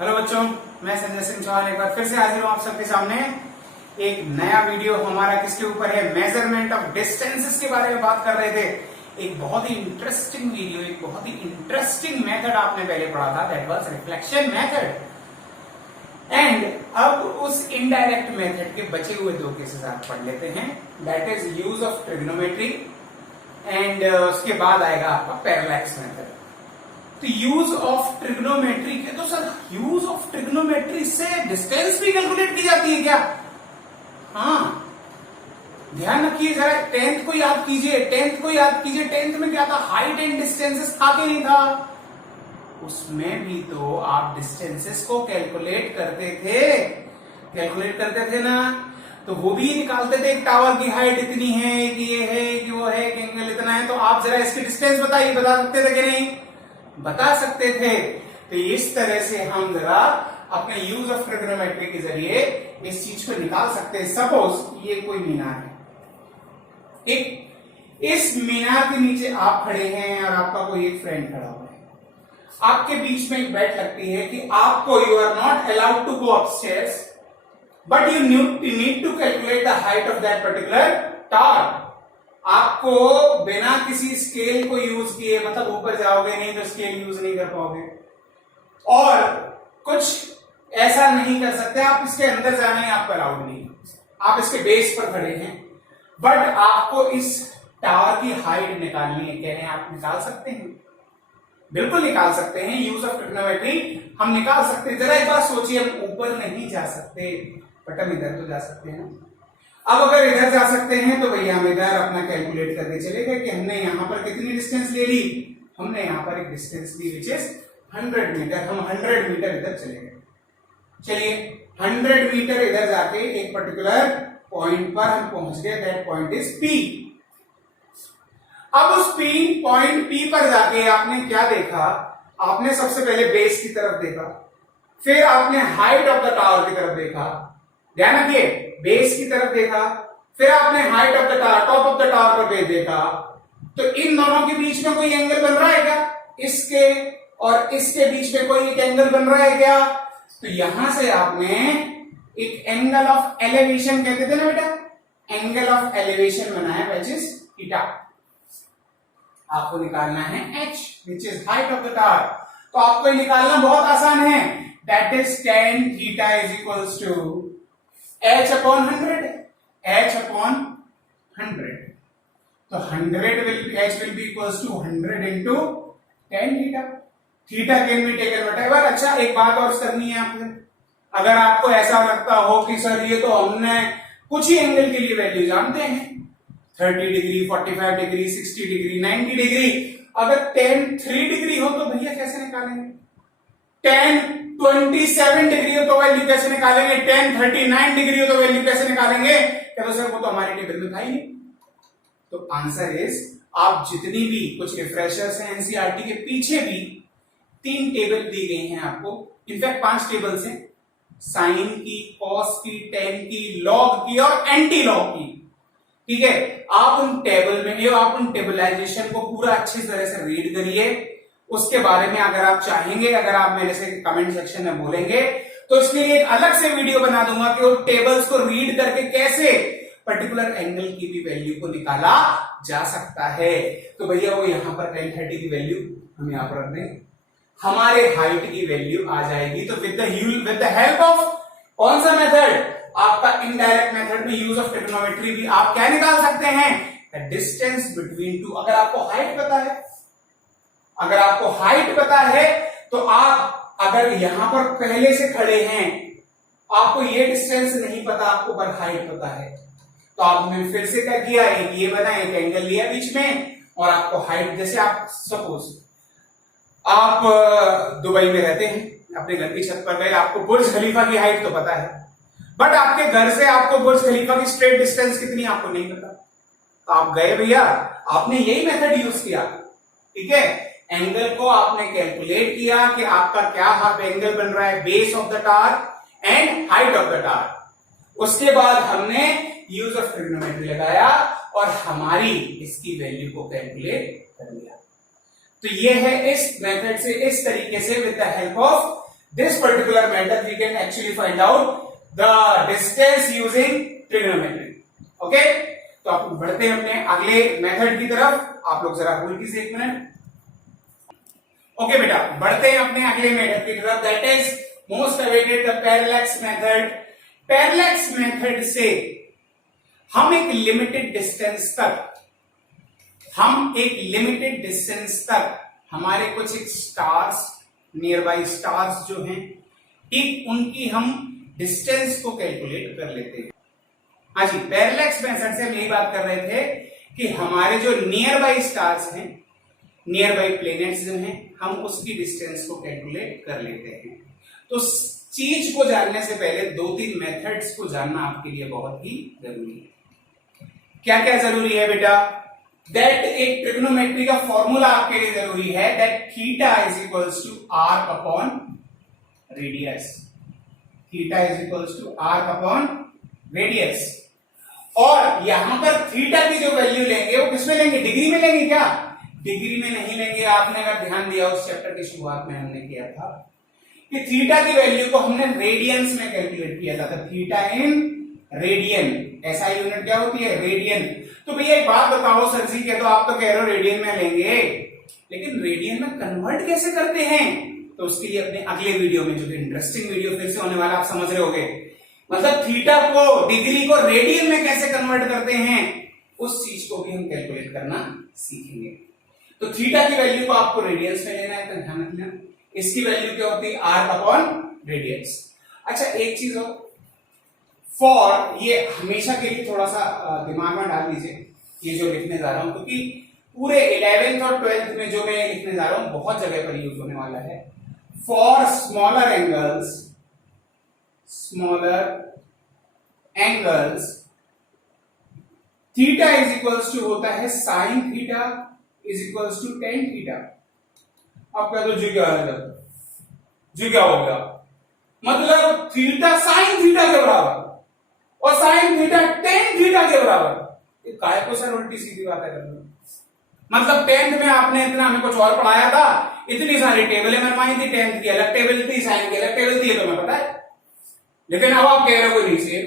Hello बच्चों, मैं संजय सिंह चौहान एक बार फिर से हाजिर हूं आप सबके सामने। एक नया वीडियो हमारा किसके ऊपर है? मेजरमेंट ऑफ डिस्टेंसेस के बारे में बात कर रहे थे। एक बहुत ही इंटरेस्टिंग वीडियो, एक बहुत ही इंटरेस्टिंग मेथड आपने पहले पढ़ा था, that was reflection method. And अब उस इनडायरेक्ट मेथड के बचे हुए दो केसेस आप पढ़ लेते हैं, that is use of trigonometry and उसके बाद आएगा आपका पैरेलैक्स मेथड। तो यूज ऑफ ट्रिग्नोमेट्री के तो सर यूज ऑफ ट्रिग्नोमेट्री से डिस्टेंस भी कैलकुलेट की जाती है क्या? हाँ, ध्यान रखिए जरा, टेंथ को याद कीजिए। टेंथ में क्या था? हाइट एंड डिस्टेंसेस था कि नहीं था? उसमें भी तो आप डिस्टेंसेस को कैलकुलेट करते थे ना। तो वो भी निकालते थे, एक टावर की हाइट इतनी है कि ये है कि वो है कि एंगल इतना है, तो आप जरा इसकी डिस्टेंस बताइए, बता सकते थे कि नहीं? बता सकते थे। तो इस तरह से हम जरा अपने यूज ऑफ ट्रिग्नोमेट्री के जरिए इस चीज को निकाल सकते हैं। सपोज ये कोई मीनार है, एक इस मीनार के नीचे आप खड़े हैं और आपका कोई एक फ्रेंड खड़ा हुआ है। आपके बीच में एक बेट लगती है कि आपको you are not allowed to go upstairs, but you need to calculate the height of that particular tower. आपको बिना किसी स्केल को यूज किए, मतलब ऊपर जाओगे नहीं तो स्केल यूज नहीं कर पाओगे, और कुछ ऐसा नहीं कर सकते, आप इसके अंदर जाना ही आपको अलाउड नहीं। आप इसके बेस पर खड़े हैं, बट आपको इस टावर की हाइट निकालनी है। कह रहे हैं आप निकाल सकते हैं, बिल्कुल निकाल सकते हैं। यूज ऑफ ट्रिग्नोमेट्री हम निकाल सकते हैं। जरा एक बार सोचिए, हम ऊपर नहीं जा सकते बट हम इधर तो जा सकते हैं। अब अगर इधर जा सकते हैं तो भैया हम इधर अपना कैलकुलेट करके चले गए कि हमने यहां पर कितनी डिस्टेंस ले ली। हमने यहां पर एक डिस्टेंस ली विच इज 100 मीटर। हम 100 मीटर इधर चले गए। चलिए 100 मीटर इधर जाके एक पर्टिकुलर पॉइंट पर हम पहुंच गए, दैट पॉइंट इज पी। अब उस पॉइंट पी पर जाके आपने क्या देखा? आपने सबसे पहले बेस की तरफ देखा, फिर आपने हाइट ऑफ द टावर की तरफ देखा। ध्यान रखिए, बेस की तरफ देखा, फिर आपने height of the tower, top of the tower पर देखा। तो इन दोनों के बीच में कोई एंगल बन रहा है क्या? इसके और इसके बीच में कोई एक एंगल बन रहा है क्या? तो यहां से आपने एक एंगल ऑफ एलिवेशन कहते थे ना बेटा, एंगल ऑफ एलिवेशन बनाया विच इज थीटा। आपको निकालना है h which is height of the tower. तो आपको निकालना बहुत आसान है, that is tan theta is equals to h upon 100। तो 100 will be equals to 100 into tan theta. Theta can be taken whatever. अच्छा, एक बात और करनी है आपने, अगर आपको ऐसा लगता हो कि सर ये तो हमने कुछ ही एंगल के लिए वैल्यू जानते हैं, 30 डिग्री, 45 डिग्री, 60 डिग्री, 90 डिग्री, अगर tan 3 डिग्री हो तो भैया कैसे निकालेंगे? tan 27 डिग्री हो तो वैल्यू कैसे निकालेंगे? tan 39 डिग्री हो तो वैल्यू कैसे निकालेंगे? तो सर वो तो हमारे टेबल में था ही नहीं। तो आंसर इज, आप जितनी भी कुछ रिफ्रेशर्स हैं एनसीईआरटी के पीछे भी 3 टेबल दी गई हैं आपको, इनफैक्ट 5 टेबल्स हैं, साइन की, कॉस की, टेन की, लॉग की और एंटी लॉग की। ठीक है, आप उन टेबल में, आप उन टेबलाइजेशन को पूरा अच्छी तरह से रीड करिए। उसके बारे में अगर आप चाहेंगे, अगर आप मेरे से कमेंट सेक्शन में बोलेंगे तो इसके लिए एक अलग से वीडियो बना दूंगा कि वो टेबल्स को रीड करके कैसे पर्टिकुलर एंगल की भी वैल्यू को निकाला जा सकता है। तो भैया वो यहां पर tan 30 की वैल्यू हम यहां पर रख देंगे, हमारे हाइट की वैल्यू आ जाएगी। तो विद द हेल्प ऑफ कौन सा मेथड? आपका इनडायरेक्ट मेथड में यूज ऑफ ट्रिग्नोमेट्री भी आप क्या निकाल सकते हैं? Distance between two. अगर आपको हाइट पता है तो आप अगर यहां पर पहले से खड़े हैं, आपको ये डिस्टेंस नहीं पता, आपको पर हाइट पता है, तो आपने फिर से क्या किया? एक ये बना, एक एंगल लिया बीच में, और आपको हाइट, जैसे आप सपोज आप दुबई में रहते हैं, अपने घर की छत पर गए, आपको बुर्ज खलीफा की हाइट तो पता है, बट आपके घर से आपको बुर्ज खलीफा की स्ट्रेट डिस्टेंस कितनी आपको नहीं पता। तो आप गए भैया, आपने यही मेथड यूज किया। ठीक है, एंगल को आपने कैलकुलेट किया कि आपका क्या एंगल बन रहा है, base of the tower and height of the tower. उसके बाद हमने यूज ऑफ ट्रिग्नोमेट्री लगाया और हमारी इसकी वैल्यू को कैलकुलेट कर लिया। तो ये है इस मेथड से, इस तरीके से with the help of this particular method we can actually find out the distance using trigonometry. Okay, तो आप बढ़ते हैं अपने अगले मेथड की तरफ। आप लोग जरा होल्ड कीजिए एक मिनट। ओके बेटा, बढ़ते हैं अपने अगले मेथड की तरफ, that is most awaited the parallax method. Parallax method से हम एक लिमिटेड डिस्टेंस तक हमारे कुछ एक स्टार्स, नियर बाई स्टार्स जो हैं, एक उनकी हम डिस्टेंस को कैलकुलेट कर लेते हैं। हाँ जी, पैरेलैक्स मेथड से हम यही बात कर रहे थे कि हमारे जो नियर बाई स्टार्स हैं, नियर बाई प्लेनेट्स जो हैं, हम उसकी डिस्टेंस को कैलकुलेट कर लेते हैं। तो चीज को जानने से पहले 2-3 मेथड्स को जानना आपके लिए बहुत ही जरूरी है। क्या क्या जरूरी है बेटा? दैट एक ट्रिग्नोमेट्री का फॉर्मूला आपके लिए जरूरी है, that theta is equals to arc upon radius. Theta is equals to arc upon radius. और यहां पर थीटा की जो वैल्यू लेंगे वो किसमें लेंगे? डिग्री में लेंगे क्या? डिग्री में नहीं लेंगे। आपने अगर ध्यान दिया उस चैप्टर की शुरुआत में हमने किया था कि थीटा की वैल्यू को हमने रेडियंस में कैलकुलेट किया था, तो थीटा इन रेडियन। ऐसा यूनिट क्या होती है? रेडियन। तो भैया एक बात बताओ सर जी, के तो आप तो कह रहे हो रेडियन में लेंगे, लेकिन रेडियन में कन्वर्ट कैसे करते हैं? तो उसके लिए अपने अगले वीडियो में, जो कि इंटरेस्टिंग वीडियो फिर से होने वाला, आप समझ रहे होगे, मतलब थीटा को, डिग्री को रेडियन में कैसे कन्वर्ट करते हैं, उस चीज को भी हम कैलकुलेट करना सीखेंगे। तो थीटा की वैल्यू को आपको रेडियंस में लेना है, तो ध्यान रखना इसकी वैल्यू क्या होती है? Arc upon radius. अच्छा एक चीज हो, फॉर, ये हमेशा के लिए थोड़ा सा दिमाग में डाल लीजिए, ये जो लिखने जा रहा हूं, क्योंकि पूरे 11th और 12th में जो मैं लिखने जा रहा हूं बहुत जगह पर यूज होने वाला है। For smaller angles theta is equals to होता है sine theta is equals to tan theta. आप कह दो जी क्या है, जी क्या हो गया? मतलब थीटा साइन थीटा के बराबर और साइन थीटा टेन थीटा के बराबर। काय को सर उल्टी सीधी बात है करना। मतलब 10th में आपने इतना हमें कुछ और पढ़ाया था, इतनी सारी टेबलें मनवाई थी, 10th की अलग टेबल थी, साइन की अलग टेबल थी, तो मैं पता है, लेकिन अब आप कह रहे हो नहीं सेम।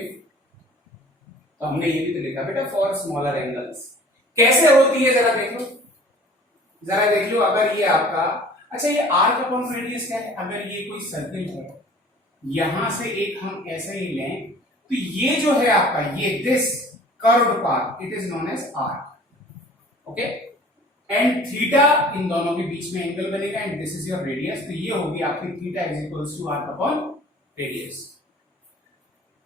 तो हमने ये भी तो लिखा बेटा फॉर स्मॉलर एंगल्स। कैसे होती है जरा देखो, जरा देख लो। अगर ये आपका, अच्छा ये आर्क अपॉन रेडियस क्या है? अगर ये कोई सर्किल है, यहां से एक हम ऐसे ही लें, तो ये जो है आपका, ये this curved path, it is known as arc. Okay, and theta इन दोनों के बीच में एंगल बनेगा, and this is your radius. तो ये होगी आपकी theta is equals to arc upon radius.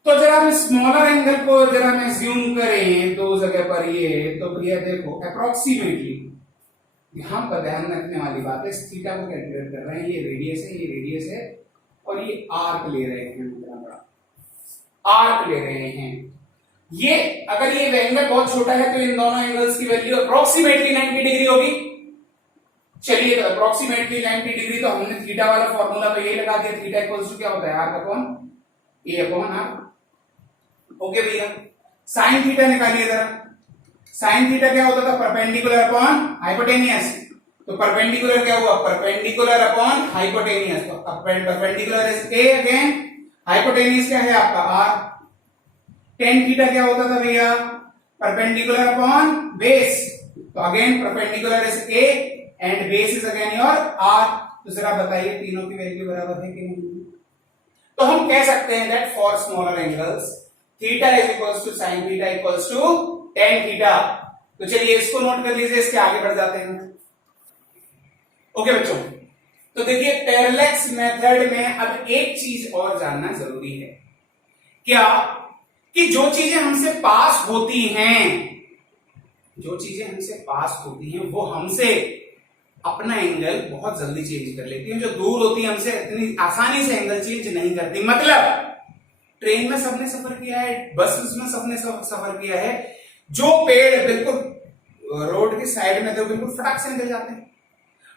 तो जरा हम स्मॉलर एंगल को जरा हम अज्यूम करें दो जगह पर, ये तो भैया देखो अप्रोक्सीमेटली, यहां पर ध्यान रखने वाली बात है, इस थीटा को कैलकुलेट कर रहे हैं, ये रेडियस है, ये रेडियस है, और ये आर्क ले रहे हैं, इतना बड़ा आर्क ले रहे हैं। ये अगर ये एंगल बहुत छोटा है तो इन दोनों एंगल्स की वैल्यू अप्रोक्सीमेटली 90 डिग्री होगी। चलिए तो अप्रोक्सीमेटली 90 डिग्री, तो हमने थीटा वाला फॉर्मूला तो यही लगा दिया, थीटा इक्वल्स टू क्या होता है? Arc upon A upon R. Okay भैया, साइन थीटा निकालिए जरा। साइन थीटा क्या होता था? Perpendicular upon hypotenuse. तो परपेंडिकुलर क्या हुआ? Perpendicular upon hypotenuse. तो perpendicular is A again, hypotenuse क्या है आपका? आर। टेन थीटा क्या होता था भैया? Perpendicular upon base. तो again perpendicular is A and base is again your R. तो जरा बताइए तीनों की वैल्यू बराबर है कि नहीं? तो हम कह सकते हैं that for smaller angles theta is equals to sine theta equals to tan theta. तो चलिए इसको नोट कर लीजिए, इसके आगे बढ़ जाते हैं। ओके बच्चों, तो देखिए पैरेलैक्स मेथड में अब एक चीज और जानना जरूरी है, क्या कि जो चीजें हमसे पास होती हैं, जो चीजें हमसे पास होती हैं वो हमसे अपना एंगल बहुत जल्दी चेंज कर लेती हैं। जो दूर होती है हमसे इतनी आसानी से एंगल चेंज नहीं करती। मतलब ट्रेन में सबने सफर किया है, बस में सबने सफर किया है, जो पेड़ बिल्कुल रोड के साइड में थे बिल्कुल फटाक से निकल जाते हैं।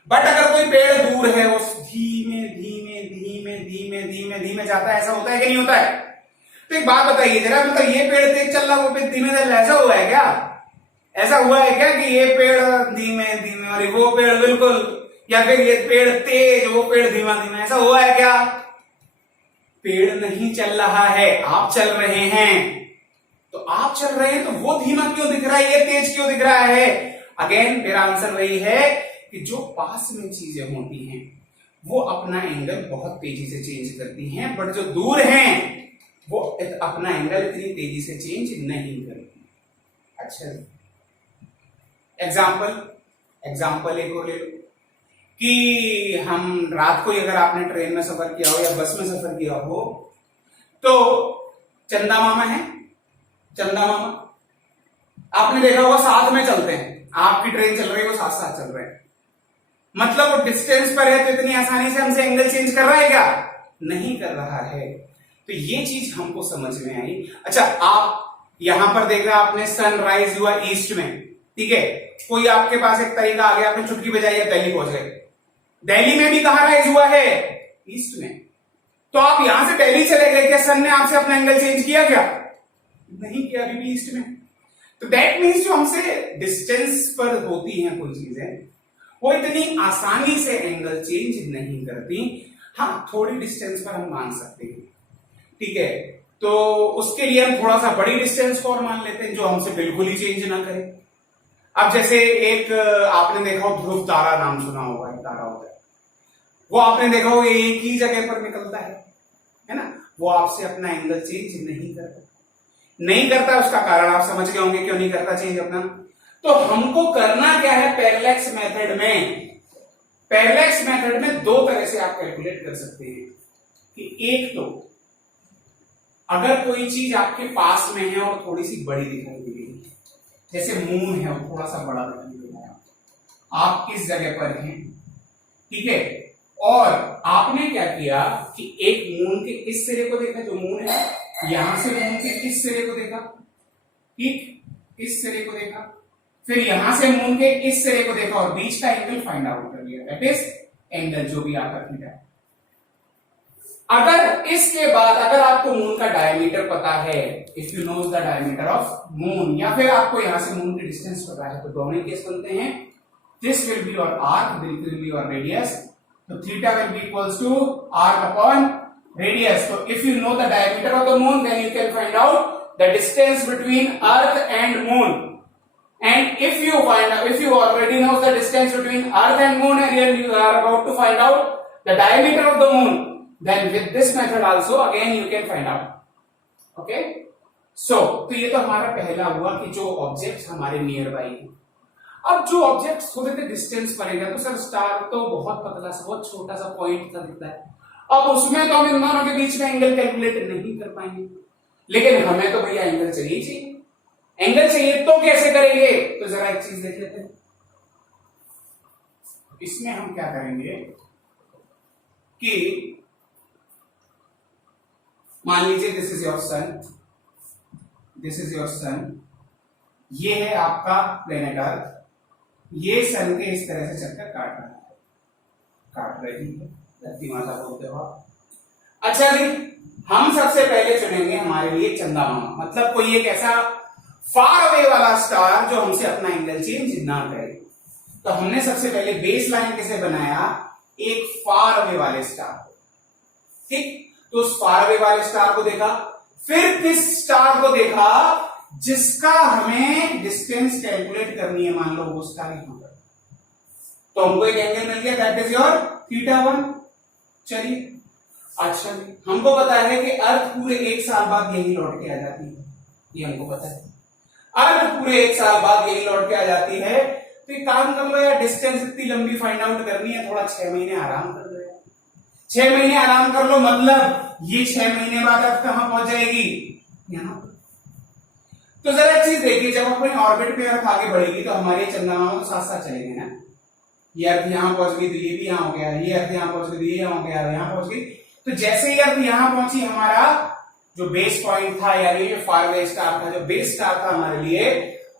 बट अगर कोई पेड़ दूर है वो धीमे धीमे धीमे धीमे धीमे धीमे जाता है, ऐसा होता है कि नहीं होता है? तो एक बात बताइए जरा, मतलब ये पेड़ तेज चल रहा, वो पेड़ धीमे चल रहा, ऐसा हुआ है क्या? ऐसा हुआ है क्या कि ये पेड़ धीमे धीमे और वो पेड़ बिल्कुल, या फिर ये पेड़ तेज वो पेड़ धीमा धीमा, ऐसा हुआ है क्या? पेड़ नहीं चल रहा है, आप चल रहे हैं। तो आप चल रहे हैं तो वो धीमा क्यों दिख रहा है, ये तेज क्यों दिख रहा है? अगेन मेरा आंसर वही है कि जो पास में चीजें होती हैं वो अपना एंगल बहुत तेजी से चेंज करती हैं, बट जो दूर हैं वो अपना एंगल इतनी तेजी से चेंज नहीं करती। अच्छा, एग्जाम्पल एक और ले लो कि हम रात को अगर आपने ट्रेन में सफर किया हो या बस में सफर किया हो तो चंदा मामा है, चंदा मामा आपने देखा होगा साथ में चलते हैं, आपकी ट्रेन चल रही है वो साथ साथ चल रहे हैं, मतलब वो डिस्टेंस पर है तो इतनी आसानी से हमसे एंगल चेंज कर रहा है क्या? नहीं कर रहा है। तो ये चीज हमको समझ में आई। अच्छा, आप यहां पर देखा आपने सनराइज हुआ ईस्ट में, ठीक है, कोई आपके पास एक तरीका आ गया, आपने चुटकी बजाई है, दिल्ली पहुंच गए। दिल्ली में भी कहां राइज हुआ है? ईस्ट में। तो आप यहां से दिल्ली चले गए, क्या सन ने आपसे अपना एंगल चेंज किया क्या? नहीं किया, अभी भी ईस्ट में। तो दैट मीन्स जो हमसे डिस्टेंस पर होती हैं कोई चीजें वो इतनी आसानी से एंगल चेंज नहीं करती। हाँ, थोड़ी डिस्टेंस पर हम मान सकते हैं, ठीक है, तो उसके लिए हम थोड़ा सा बड़ी डिस्टेंस को और मान लेते हैं जो हमसे बिल्कुल ही चेंज ना करे। अब जैसे एक आपने देखा हो ध्रुव तारा, नाम सुना होगा, एक तारा होता है, वो आपने देखा हो एक ही जगह पर निकलता है ना, वो आपसे अपना एंगल चेंज नहीं करता। उसका कारण आप समझ गए होंगे क्यों नहीं करता चेंज अपना। तो हमको करना क्या है पैरेलैक्स मेथड में? पैरेलैक्स मेथड में दो तरह से आप कैलकुलेट कर सकते हैं कि एक तो अगर कोई चीज आपके पास में है और थोड़ी सी बड़ी दिखाई दे रही है, जैसे मून है वो थोड़ा सा बड़ा दिखाई दे रहा है, आप किस जगह पर हैं, ठीक है, और आपने क्या किया कि एक मून के इस सिरे को देखा, जो मून है यहां से मून के इस सिरे को देखा, ठीक, इस सिरे को देखा, फिर यहां से मून के इस सिरे को देखा और बीच का एंगल फाइंड आउट कर लिया, दैट इज एंगल जो भी आपका थीटा है। अगर इसके बाद अगर आपको मून का डायमीटर पता है, if you knows the diameter of moon, या फिर आपको यहां से मून की डिस्टेंस पता है, तो दोनों केस बनते हैं, this will be your arc, this will be your radius, तो theta will be equals to arc upon radius. तो if you know the diameter of the moon then you can find out the distance between earth and moon, and if you already know the distance between earth and moon and you are about to find out the diameter of the moon, then with this method also again you can find out, okay, so तो ये तो हमारा पहला हुआ कि जो objects हमारे near by है। अब जो ऑब्जेक्ट्स थोड़े से डिस्टेंस पर है, तो सर स्टार तो बहुत पतला सा बहुत छोटा सा पॉइंट का दिखता है, अब उसमें तो हम इन दोनों के बीच में एंगल कैलकुलेट नहीं कर पाएंगे, लेकिन हमें तो भैया एंगल चाहिए, एंगल चाहिए तो कैसे करेंगे? तो जरा एक चीज देख लेते हैं। इसमें हम क्या करेंगे कि मान लीजिए this is your son, this is your son, ये है आपका प्लेनेट अर्थ, ये सन के इस तरह से चक्कर काट रही है, धरती माता बोलते हो आप। अच्छा जी, हम सबसे पहले चुनेंगे हमारे लिए चंदा मामा, मतलब कोई एक ऐसा फार अवे वाला स्टार जो हमसे अपना एंगल चेंज ना करे। तो हमने सबसे पहले बेस लाइन कैसे बनाया, एक फार अवे वाले स्टार, ठीक, तो उस फार अवे वाले स्टार को देखा, फिर किस स्टार को देखा जिसका हमें डिस्टेंस कैलकुलेट करनी है, मान लो वो स्टार यहां पर, तो हमको एक एंगल मिल गया, दैट इज योर θ1। चलिए, अच्छा हमको पता है कि अर्थ पूरे 1 साल बाद यही लौट के आ जाती है, ये हमको पता है, अर्थ पूरे 1 साल बाद यही लौट के आ जाती है। तो एक काम कर लो यार, डिस्टेंस इतनी लंबी फाइंड आउट करनी है, थोड़ा 6 महीने आराम कर लो, 6 महीने आराम कर लो, मतलब ये 6 महीने बाद अर्थ कहां पहुंच जाएगी, यहां। तो जरा एक चीज देखिए, जब अपने ऑर्बिट पे अर्थ आगे बढ़ेगी तो हमारे चंद्रमा तो साथ साथ चलेंगे ना, ये अर्थ यहां पहुंच गई तो ये भी यहां हो गया, ये अर्थ यहां पहुंच गई तो ये यहां हो गया, यहां पहुंच गई, तो जैसे ही अर्थ यहां पहुंची, हमारा जो बेस पॉइंट था यानी जो फारवे स्टार था, जो बेस स्टार था हमारे लिए,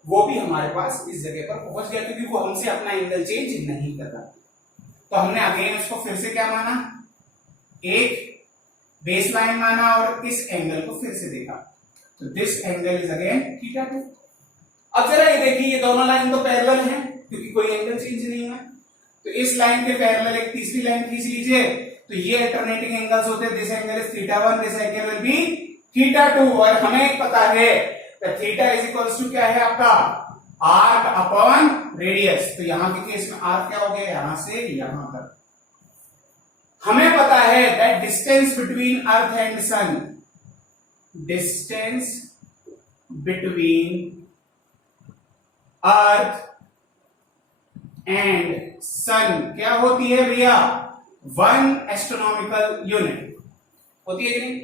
वो भी हमारे पास इस जगह पर पहुंच गया, क्योंकि वो हमसे अपना एंगल चेंज नहीं कर रहा। तो हमने अगेन उसको फिर से क्या माना, एक बेस लाइन माना और इस एंगल को फिर से देखा, तो दिस एंगल इज अगेन θ2। अब जरा ये देखिए, ये दोनों लाइन तो पैरेलल हैं क्योंकि कोई एंगल चेंज नहीं है, तो इस लाइन के पैरेलल एक तीसरी लाइन खींच लीजिए, तो ये अल्टरनेटिंग एंगल्स होते हैं, this angle is θ1, this angle will be θ2। और हमें पता है थीटा इज इक्वल्स टू क्या है आपका आर्क अपॉन रेडियस। तो यहां के केस में आर्क क्या हो गया, यहां से यहां तक। हमें पता है that distance between earth and sun, distance between earth and sun क्या होती है भैया, 1 एस्ट्रोनॉमिकल यूनिट होती है कि नहीं।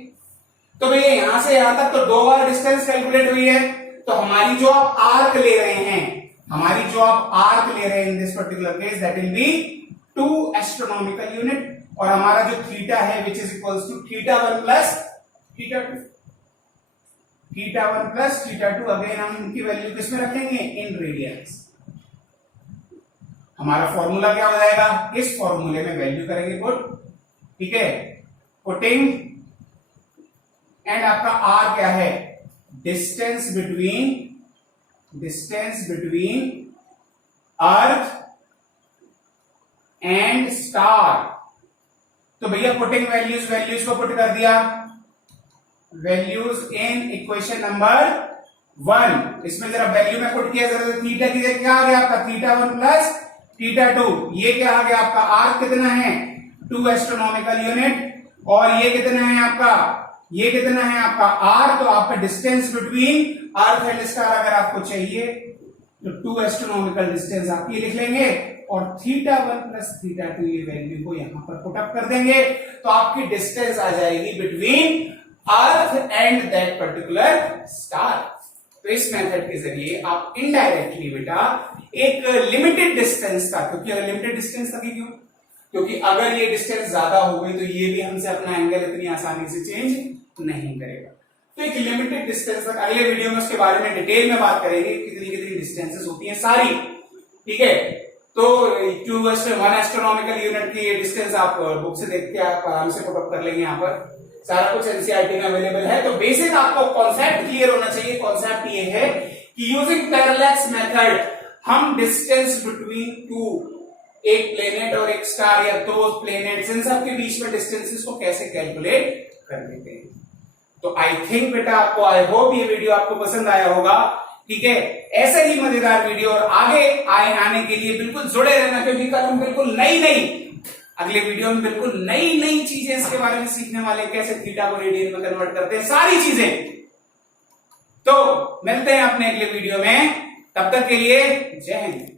तो भैया यहां से यहां तक तो 2 बार डिस्टेंस कैलकुलेट हुई है। तो हमारी जो आप आर्क ले रहे हैं, हमारी जो आप आर्क ले रहे हैं in this particular case, that will be 2 astronomical unit. और हमारा जो थीटा है which is equals to θ1 plus θ2, θ1 plus θ2। Again हम इनकी वैल्यू किसमें रखेंगे, इन रेडियंस। हमारा फॉर्मूला क्या हो जाएगा, इस फॉर्मूले में वैल्यू करेंगे पुट, ठीक है, पुटिंग एंड आपका आर क्या है, distance between earth and star. तो भैया पुटिंग वैल्यूज को पुट कर दिया, वैल्यूज इन इक्वेशन नंबर 1। इसमें जरा वैल्यू में पुट किया, जरा थीटा की जगह क्या आ गया आपका θ1 प्लस θ2। ये क्या आ गया आपका आर्क कितना है 2 एस्ट्रोनॉमिकल यूनिट, और ये कितना है आपका, ये कितना है आपका आर। तो आपका distance between earth and star अगर आपको चाहिए तो 2 एस्ट्रोनॉमिकल डिस्टेंस आप ये लिख लेंगे, और θ1 प्लस θ2 ये वैल्यू को यहां पर पुट अप कर देंगे। तो आपकी डिस्टेंस आ जाएगी between earth and that particular star. तो इस मेथड के जरिए आप इनडायरेक्टली बेटा एक लिमिटेड डिस्टेंस का, क्योंकि अगर लिमिटेड डिस्टेंस तक ही क्यों, क्योंकि अगर ये डिस्टेंस ज्यादा हो गई तो ये भी हमसे अपना एंगल इतनी आसानी से चेंज नहीं करेगा। तो एक लिमिटेड डिस्टेंस तक, अगले वीडियो में उसके बारे में डिटेल में बात करेंगे कितनी कितनी डिस्टेंसेस होती हैं सारी, ठीक है। तो 1 एस्ट्रोनॉमिकल यूनिट की डिस्टेंस आप बुक से देख के आप आराम से पुट अप कर लेंगे, यहाँ पर सारा कुछ एनसीईआरटी में अवेलेबल है। तो बेसिक आपको कॉन्सेप्ट क्लियर होना चाहिए। कॉन्सेप्ट ये है कि यूजिंग पैरेलैक्स मेथड हम डिस्टेंस बिटवीन 2, एक प्लेनेट और एक स्टार या 2 प्लेनेट्स, इन सब के बीच में डिस्टेंसेस को कैसे कैलकुलेट कर लेते हैं। तो आई थिंक बेटा आपको, आई होप ये वीडियो आपको पसंद आया होगा, ठीक है। ऐसे ही मजेदार वीडियो और आगे आने के लिए बिल्कुल जुड़े रहना, क्योंकि कल हम बिल्कुल नई अगले वीडियो में बिल्कुल नई चीजें इसके बारे में सीखने वाले, कैसे थीटा को रेडियन में कन्वर्ट करते हैं, सारी चीजें। तो मिलते हैं अपने अगले वीडियो में, तब तक के लिए जय हिंद।